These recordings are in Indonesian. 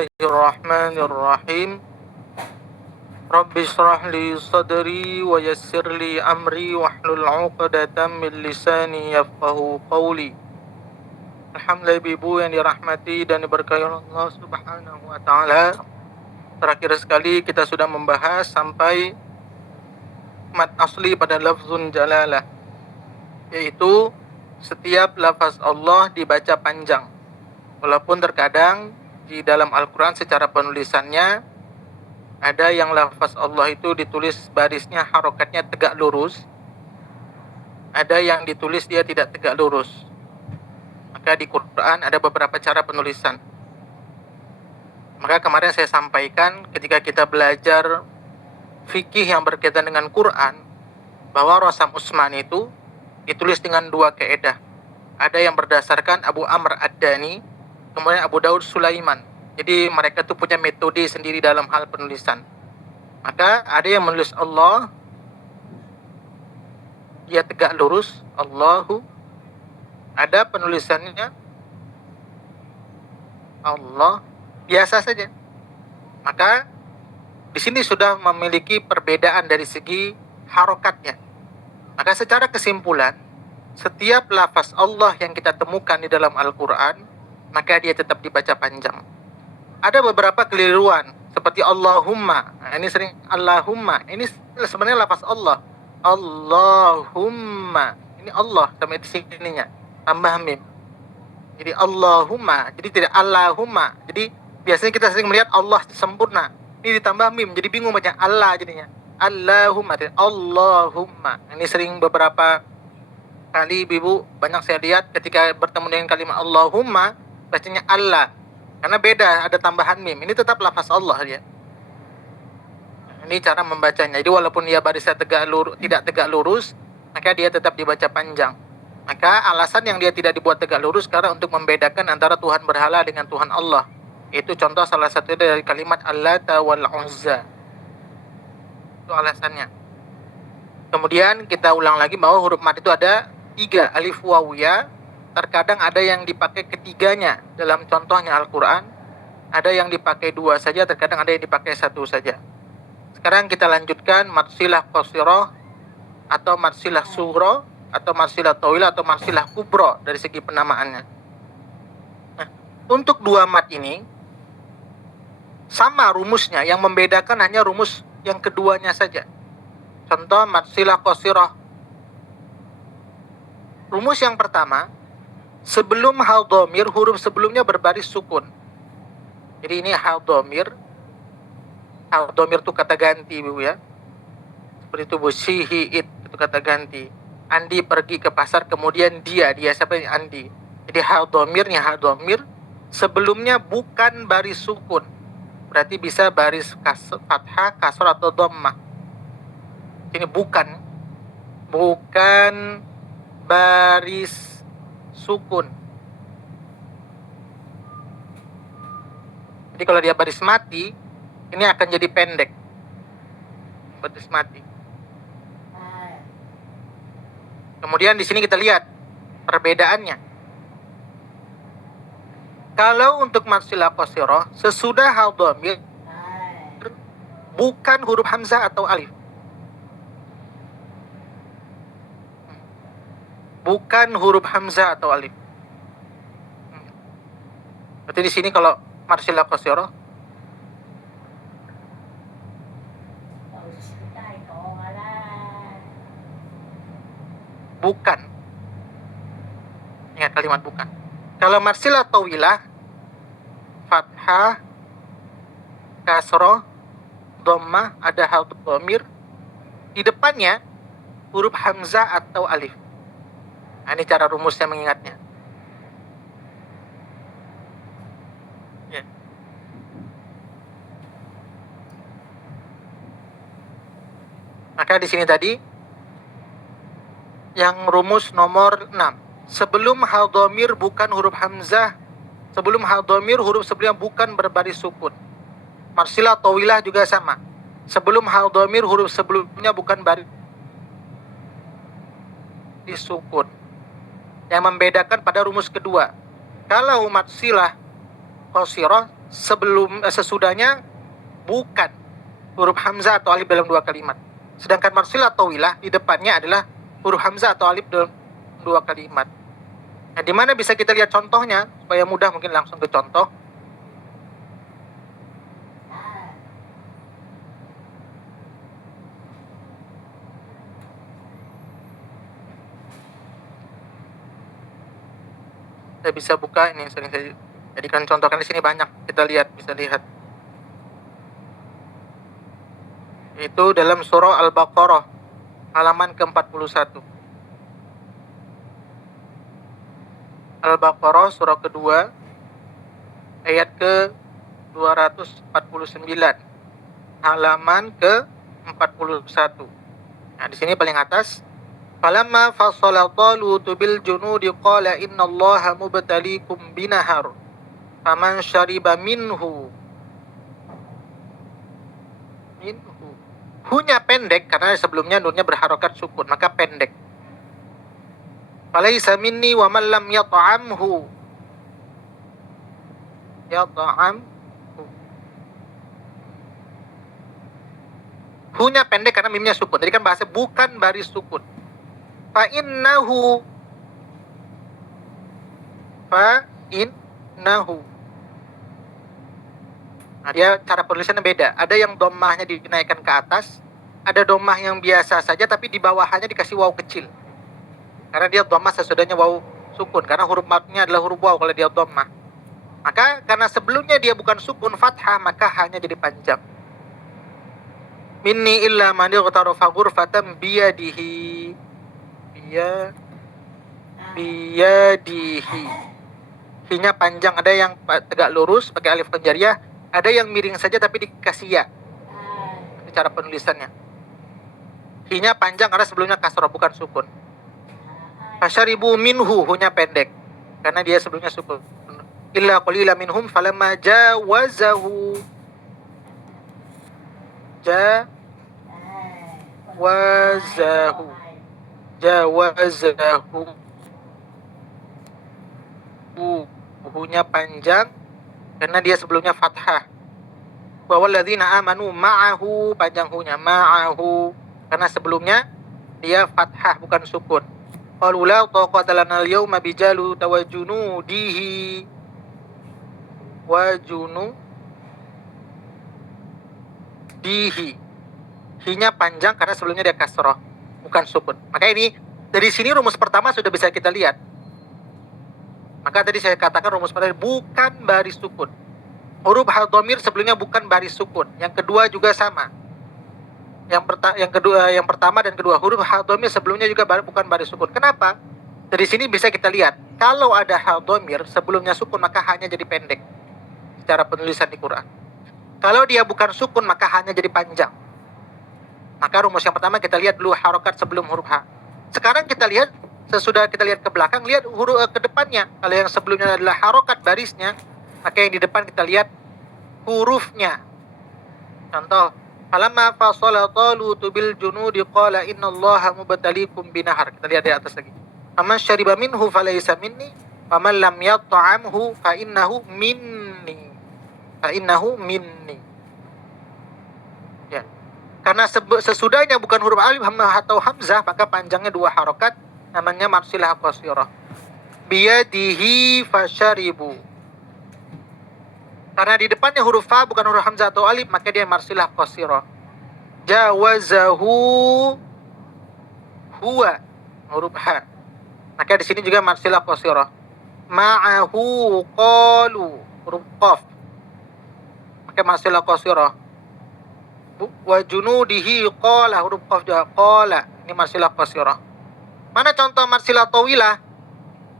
Bismillahirrahmanirrahim. Rabbi shrah li sadri wa yassir li amri wahlul 'uqdatam min lisani yafqahu qawli. Alhamdulillah, ibu yang dirahmati dan diberkahi Allah Subhanahu wa taala. Terakhir sekali kita sudah membahas sampai mat asli pada lafzun jalalah, yaitu setiap lafaz Allah dibaca panjang. Walaupun terkadang di dalam Al-Quran secara penulisannya ada yang lafaz Allah itu ditulis barisnya harokatnya tegak lurus, ada yang ditulis dia tidak tegak lurus. Maka di Quran ada beberapa cara penulisan. Maka kemarin saya sampaikan ketika kita belajar fikih yang berkaitan dengan Quran, bahwa Rasam Utsman itu ditulis dengan dua kaedah. Ada yang berdasarkan Abu Amr Ad-Dani, kemudian Abu Daud Sulaiman. Jadi mereka tuh punya metode sendiri dalam hal penulisan. Maka ada yang menulis Allah dia tegak lurus, Allahu. Ada penulisannya Allah biasa saja. Maka di sini sudah memiliki perbedaan dari segi harokatnya. Maka secara kesimpulan, setiap lafaz Allah yang kita temukan di dalam Al-Quran, maka dia tetap dibaca panjang. Ada beberapa keliruan seperti Allahumma. Nah, ini sering Allahumma. Ini sebenarnya lafaz Allah. Allahumma. Ini Allah sampai di sininya. Tambah mim. Jadi Allahumma. Jadi tidak Allahumma. Jadi biasanya kita sering melihat Allah sempurna. Ini ditambah mim. Jadi bingung baca Allah jadinya. Allahumma. Tidak Allahumma. Ini sering beberapa kali ibu banyak saya lihat ketika bertemu dengan kalimat Allahumma bacanya Allah. Karena beda, ada tambahan mim. Ini tetap lafaz Allah ya. Ini cara membacanya. Jadi walaupun dia barisnya tidak tegak lurus, maka dia tetap dibaca panjang. Maka alasan yang dia tidak dibuat tegak lurus karena untuk membedakan antara Tuhan berhala dengan Tuhan Allah. Itu contoh salah satu dari kalimat Allata wal Uzza. Itu alasannya. Kemudian kita ulang lagi bahwa huruf mat itu ada 3, alif waw ya. Terkadang ada yang dipakai ketiganya dalam contohnya Al-Quran. Ada yang dipakai 2 saja, terkadang ada yang dipakai 1 saja. Sekarang kita lanjutkan matsilah qasirah atau matsilah sughra atau matsilah tawilah atau matsilah kubra dari segi penamaannya. Nah, untuk 2 mat ini sama rumusnya, yang membedakan hanya rumus yang keduanya saja. Contoh matsilah qasirah. Rumus yang pertama, sebelum hal dhamir, huruf sebelumnya berbaris sukun. Jadi ini hal dhamir. Hal dhamir itu kata ganti, Ibu ya. Seperti itu, Bu, sihiit itu kata ganti. Andi pergi ke pasar, kemudian dia siapa ini? Andi. Jadi hal dhamirnya hal dhamir, sebelumnya bukan baris sukun. Berarti bisa baris fathah, kasrah atau dhammah. Ini bukan baris sukun. Jadi kalau dia baris mati, ini akan jadi pendek. Baris mati. Kemudian di sini kita lihat perbedaannya. Kalau untuk matsilah qasirah, sesudah hal dhamir bukan huruf hamzah atau alif. Bukan huruf hamzah atau alif. Berarti di sini kalau matsilah qasirah bukan. Ingat kalimat bukan. Kalau matsilah tawilah fathah, kasrah, dhammah, ada hal dhamir, di depannya huruf hamzah atau alif. Nah, ini cara rumusnya mengingatnya. Ya. Maka di sini tadi yang rumus nomor 6. Sebelum hal dhamir bukan huruf hamzah. Sebelum hal dhamir huruf sebelumnya bukan berbaris sukun. Matsilah tawilah juga sama. Sebelum hal dhamir huruf sebelumnya bukan baris sukun. Yang membedakan pada rumus kedua. Kalau matsilah qasirah sesudahnya bukan huruf hamzah atau alif dalam dua kalimat. Sedangkan marsilah tawilah di depannya adalah huruf hamzah atau alif dalam dua kalimat. Nah, di mana bisa kita lihat contohnya supaya mudah, mungkin langsung ke contoh. Saya bisa buka ini, sering saya jadikan contoh, kan di sini banyak kita lihat, bisa lihat. Itu dalam surah Al-Baqarah halaman ke-41. Al-Baqarah surah kedua ayat ke-249 halaman ke-41. Nah, di sini paling atas, falamma fasala talutu bil junudi qala innallaha mubtaliikum binahar faman syariba minhu. Hunya pendek karena sebelumnya nunnya berharokat sukun, maka pendek. Falaisa minni wa man lam yat'amhu. Hunya pendek karena mimnya sukun. Jadi kan bahasa bukan baris sukun. Fa innahu. Nah, dia cara penulisannya beda. Ada yang dhammahnya dinaikkan ke atas, ada dhammah yang biasa saja tapi di bawahnya dikasih waw kecil. Karena dia dhammah sesudahnya waw sukun, karena huruf matnya adalah huruf waw kalau dia dhammah. Maka karena sebelumnya dia bukan sukun fathah, maka hanya jadi panjang. Minni illa man ightarafa ghurfatan biyadihi. Biyadihi. Hi-nya panjang, ada yang tegak lurus pakai alif qajariyah, ada yang miring saja tapi dikasih ya. Itu cara penulisannya. Hi-nya panjang karena sebelumnya kasrah bukan sukun. Fasyaribu minhu, hu-nya pendek karena dia sebelumnya sukun. Illa qalila minhum falamma jawazahu. Jawazahu. Hu-nya panjang karena dia sebelumnya fathah. Wa walladzina amanu ma'ahu, panjang hu-nya, ma'ahu karena sebelumnya dia fathah bukan sukun. Qalu la taqata lana al-yawma bijalut wa junudihi. Hi-nya panjang karena sebelumnya dia kasrah bukan sukun. Maka ini dari sini rumus pertama sudah bisa kita lihat. Maka tadi saya katakan rumus pertama bukan baris sukun. Huruf hadhamir sebelumnya bukan baris sukun. Yang kedua juga sama. Yang pertama dan kedua huruf hadhamir sebelumnya juga bukan baris sukun. Kenapa? Dari sini bisa kita lihat, kalau ada hadhamir sebelumnya sukun maka hanya jadi pendek secara penulisan di Quran. Kalau dia bukan sukun maka hanya jadi panjang. Maka rumus yang pertama kita lihat dulu harokat sebelum huruf ha. Sekarang kita lihat, sesudah kita lihat ke belakang, lihat huruf ke depannya. Kalau yang sebelumnya adalah harokat barisnya, maka yang di depan kita lihat hurufnya. Contoh, falamma fasala talutu bil junudi qala innallaha mubtaliikum binahar. Kita lihat di atas lagi. Faman syariba minhu falaysa minni wa man lam yat'amhu fa innahu minni. Ya. Karena sesudahnya bukan huruf alif atau hamzah, maka panjangnya dua harokat, namanya marsilah qasirah. Biyadihi fasyaribu. Karena di depannya huruf fa bukan huruf hamzah atau alif, maka dia marsilah qasirah. Jawazahu huwa, huruf ha. Maka di sini juga marsilah qasirah. Ma'ahu qalu, huruf qaf. Maka marsilah qasirah. Wa junudihi qala, huruf qaf juga qala. Ini marsilah qasirah. Mana contoh marsilah tawilah?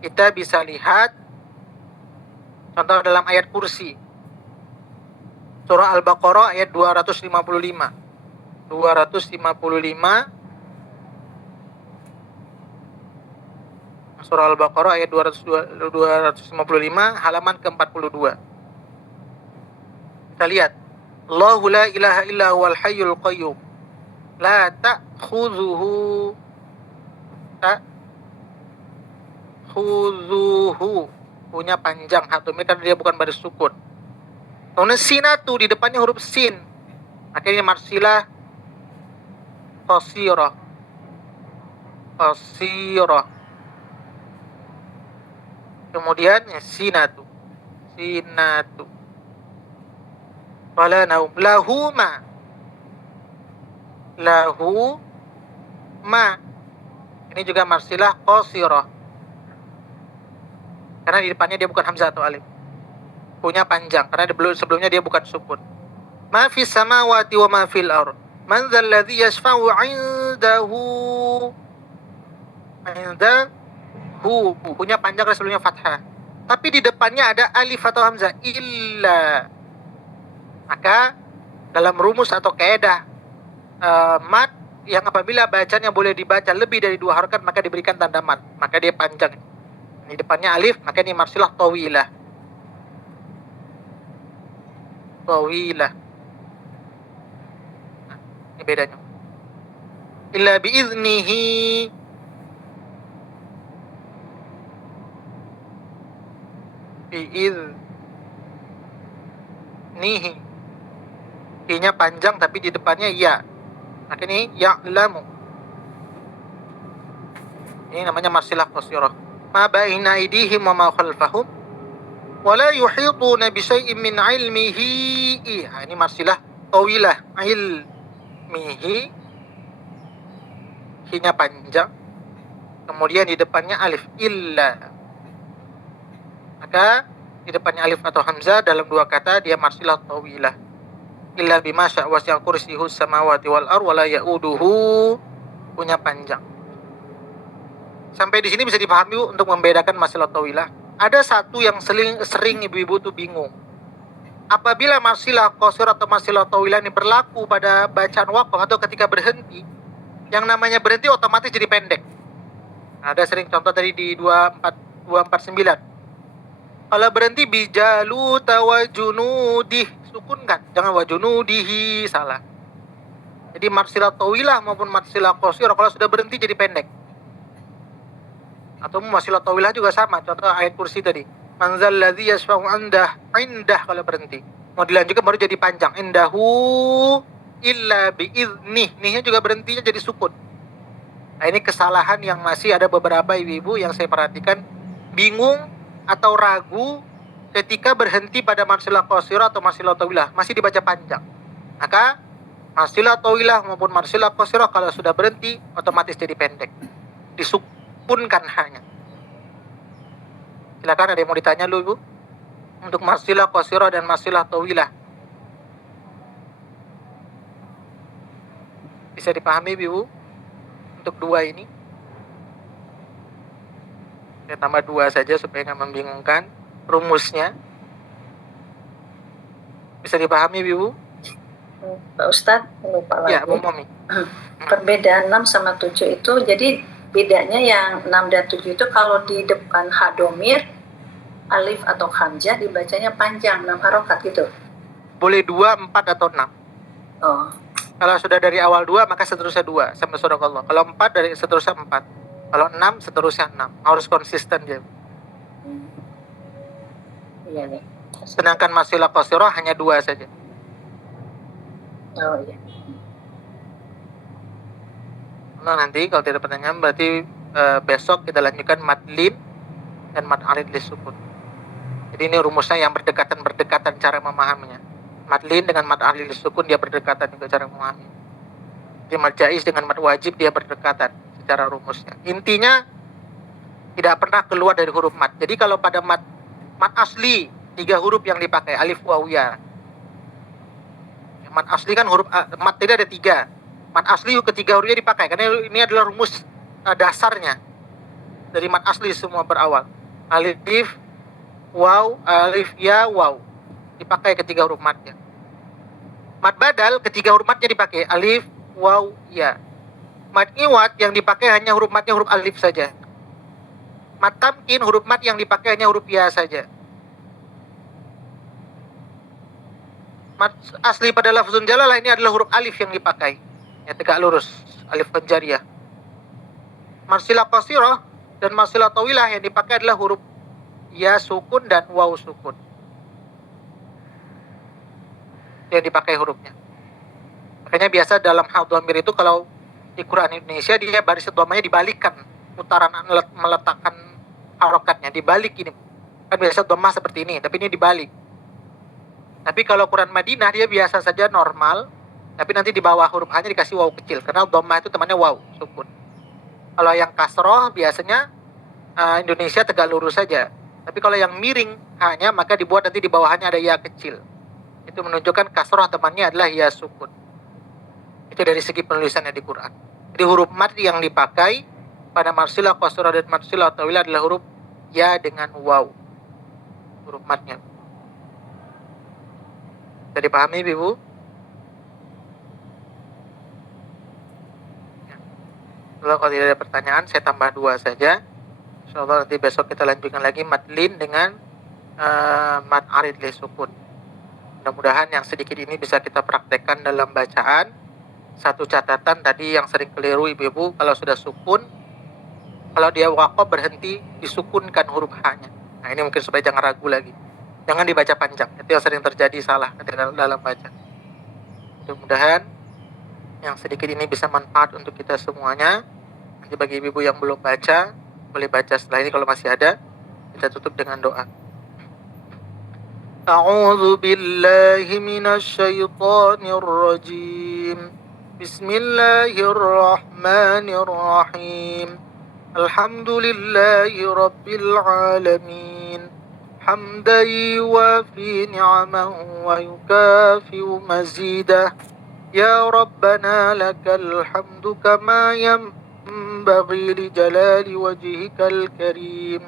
Kita bisa lihat contoh dalam ayat kursi. Surah Al-Baqarah ayat 255. Surah Al-Baqarah ayat 255 halaman ke-42. Kita lihat. Allahu la ilaha illa huwal hayyul qayyum. La ta'khudhuhu Hu-nya panjang, hatumir karena dia bukan baris sukun. Kemudian sinatu di depannya huruf sin. Akhirnya marsilah qasirah. Qasirah. Kemudian sinatu. Sinatu. Wala naum. Lahuma. Lahu ma. Ini juga marsilah qasirah. Karena di depannya dia bukan hamzah atau alif. Punya panjang karena sebelumnya dia bukan sukun. Ma fis samawati wa ma fil ardh. Man dzal ladzi yashfa'u 'indahu. Punya panjang karena sebelumnya fathah. Tapi di depannya ada alif atau hamzah illa. Maka dalam rumus atau kaidah mat yang apabila bacanya boleh dibaca lebih dari 2 harakat maka diberikan tanda mat, maka dia panjang. Di depannya alif, maka ini marsilah tawilah. Tawilah. Nah, ini bedanya. Illa biiznihi. Biiznihi. I-nya panjang tapi di depannya ya. Maka ini ya'lamu. Ini namanya marsilah qasirah. Ma baina aydihim wa ma khalfahum wa la yuhituna bi syai'in min 'ilmihi. Ini marsilah tawilah. Ilmihi. Hi-nya panjang. Kemudian di depannya alif illa. Maka di depannya alif atau hamzah dalam 2 kata dia marsilah tawilah. Illa bima syaa wasi'a kursiyyuhu samawati wal ardh wa la ya'uduhu. Punya panjang. Sampai di sini bisa dipahami Bu untuk membedakan marsilah tawilah. Ada satu yang sering ibu-ibu tuh bingung. Apabila marsilah qasirah atau marsilah tawilah ini berlaku pada bacaan waqaf atau ketika berhenti, yang namanya berhenti otomatis jadi pendek. Ada sering contoh tadi di 249. Kalau berhenti bijalu tawajunudih, sukun kan? Jangan wajunudihi, salah. Jadi marsilah tawilah maupun marsilah qasirah kalau sudah berhenti jadi pendek. Atau marsilah tawilah juga sama, contoh ayat kursi tadi. Manzal ladzi yashfa'u indah kalau berhenti. Mau dilanjutkan baru jadi panjang. Indahu illa biiznih. Nihnya juga berhentinya jadi sukun. Nah, ini kesalahan yang masih ada beberapa ibu-ibu yang saya perhatikan bingung atau ragu ketika berhenti pada marsilah qasirah atau marsilah tawilah, masih dibaca panjang. Maka marsilah tawilah maupun marsilah qasirah kalau sudah berhenti otomatis jadi pendek. Disukunkan hanya. Silakan ada yang mau ditanya dulu Ibu? Untuk marsilah qasirah dan marsilah tawilah. Bisa dipahami Ibu? Untuk 2 ini. Saya tambah 2 saja supaya nggak membingungkan. Rumusnya. Bisa dipahami Ibu? Pak Ustadz, lupa lagi. Ya, Bu Momi. Perbedaan 6 sama 7 itu, jadi bedanya yang 6 dan 7 itu kalau di depan hadomir, alif atau hamzah dibacanya panjang, 6 harokat gitu. Boleh 2, 4, atau 6. Oh. Kalau sudah dari awal 2, maka seterusnya 2 sampai sadaqallah. Kalau 4 dari seterusnya 4. Kalau 6 seterusnya 6. Harus konsisten dia. Iya nih. Sedangkan marsilah qasirah hanya 2 saja. Oh iya. Nah, nanti kalau tidak pertanyaan berarti besok kita lanjutkan mad lim dan mad arid lisukun. Jadi ini rumusnya yang berdekatan cara memahaminya. Mad lim dengan mad arid lisukun dia berdekatan juga cara memahami. Jadi mad jaiz dengan mad wajib dia berdekatan secara rumusnya. Intinya tidak pernah keluar dari huruf mad. Jadi kalau pada mad asli 3 huruf yang dipakai alif waw ya. Mad asli kan huruf mad tidak ada 3. Mad asli ketiga hurufnya dipakai karena ini adalah rumus dasarnya dari mad asli semua berawal alif waw alif ya waw dipakai ketiga huruf madnya. Mad badal ketiga huruf madnya dipakai alif waw ya. Mad iwad yang dipakai hanya huruf madnya huruf alif saja. Mad tamkin huruf mad yang dipakai hanya huruf ya saja. Mad asli pada lafzun jalalah ini adalah huruf alif yang dipakai. Ya, tegak lurus, alif penjariah. Marsilah qasirah dan marsilah tawilah yang dipakai adalah huruf ya sukun dan waw sukun. yang dipakai hurufnya. Makanya biasa dalam hal dhamir itu kalau di Quran Indonesia dia baris dhammanya dibalikkan, putaran meletakkan harokatnya dibalik ini. Kan biasa dhammah seperti ini, tapi ini dibalik. Tapi kalau Quran Madinah dia biasa saja normal, tapi nanti di bawah huruf H-nya dikasih waw kecil karena dhammah itu temannya waw, sukun. Kalau yang kasroh biasanya Indonesia tegak lurus saja. Tapi kalau yang miring H-nya maka dibuat nanti di bawahnya ada ya kecil. Itu menunjukkan kasroh temannya adalah ya sukun. Itu dari segi penulisannya di Quran. Jadi huruf mad yang dipakai pada marsilah, qasrah, dan marsilah tawilah adalah huruf ya dengan waw. Huruf madnya. Bisa dipahami, Ibu? Ya. Kalau tidak ada pertanyaan, saya tambah 2 saja. Insyaallah nanti besok kita lanjutkan lagi madlin dengan mad arid li sukun. Mudah-mudahan yang sedikit ini bisa kita praktekkan dalam bacaan. Satu catatan tadi yang sering keliru ibu-ibu, kalau sudah sukun, kalau dia waqaf berhenti disukunkan huruf H-nya. Nah ini mungkin supaya jangan ragu lagi. Jangan dibaca panjang, itu yang sering terjadi salah dalam baca. Mudah-mudahan yang sedikit ini bisa manfaat untuk kita semuanya. Nanti bagi ibu-ibu yang belum baca, boleh baca setelah ini kalau masih ada. Kita tutup dengan doa. A'udzu billahi minasy syaithanir rajim. Bismillahirrahmanirrahim. Alhamdulillahi rabbil alamin. Hamdan yuwafi ni'amahu wa yukafi'u mazidah. Ya Rabbana lakal hamdu kama yanbaghi li jalali wajhikal karim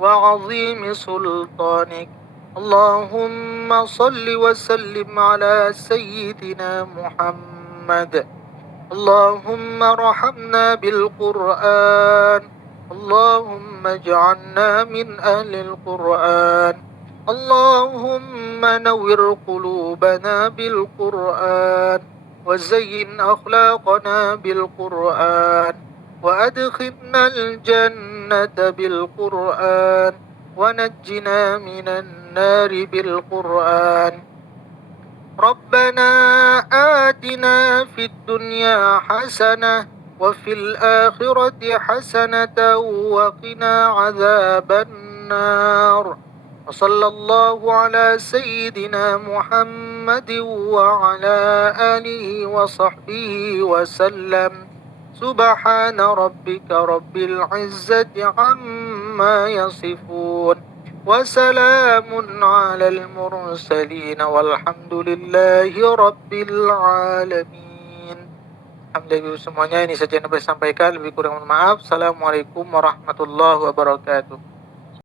wa 'azimi sultanik. Allahumma salli wa sallim ala sayyidina Muhammad. Allahumma rahamna bil Qur'an. Allahumma ij'alna min ahlil Qur'an. Allahumma nawwir qulubana bil Qur'an wa zayyin akhlaqana bil Qur'an wa adkhilna al jannata bil Qur'an wa najjina minan النار بالقرآن ربنا آتنا في الدنيا حسنة وفي الآخرة حسنة وقنا عذاب النار وصلى الله على سيدنا محمد وعلى آله وصحبه وسلم سبحان ربك رب العزة عما يصفون وسلام على المرسلين والحمد لله رب العالمين. Alhamdulillah semuanya, ini saja yang bisa sampaikan, lebih kurang mohon maaf. Assalamualaikum warahmatullahi wabarakatuh.